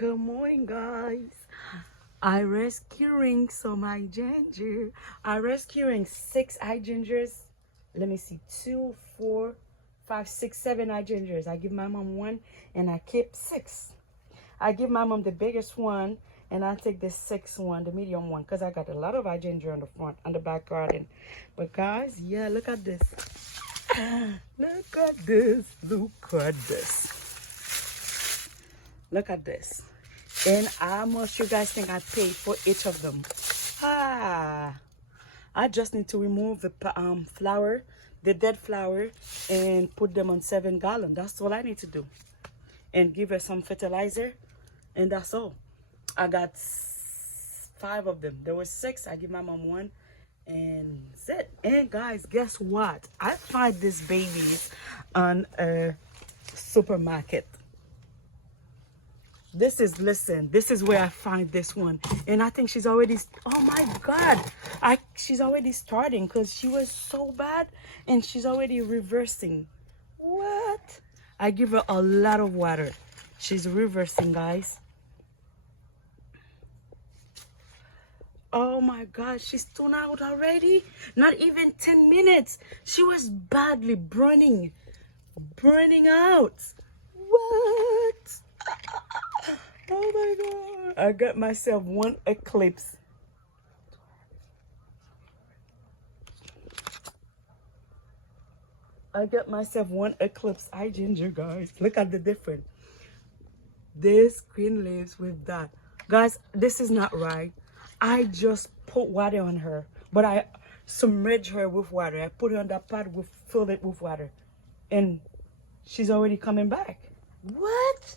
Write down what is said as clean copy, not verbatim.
Good morning, guys. I rescuing some hydrangea. I rescuing 6 hydrangeas. Let me see, 2, 4, 5, 6, 7 hydrangeas. I give my mom 1 and I keep 6. I give my mom the biggest one and I take the 6th one, the medium one, because I got a lot of hydrangea on the front, on the back garden. But guys, yeah, look at this. Look at this. Look at this. Look at this. And how much you guys think I paid for each of them? I just need to remove the flower, the dead flower, and put them on 7 gallons. That's all I need to do. And give her some fertilizer, and that's all. I got 5 of them. There was 6. I give my mom 1, and that's it. And guys, guess what? I find these babies on a supermarket. This is where I find this one. And I think she's already, oh my God. She's already starting because she was so bad and she's already reversing. What? I give her a lot of water. She's reversing, guys. Oh my God, she's turned out already. Not even 10 minutes. She was badly burning out. What? Oh my God. I got myself 1 eclipse. I got myself 1 eclipse hydrangea, guys. Look at the difference. This green leaves with that. Guys, this is not right. I just put water on her, but I submerge her with water. I put her on that pot, fill it with water. And she's already coming back. What?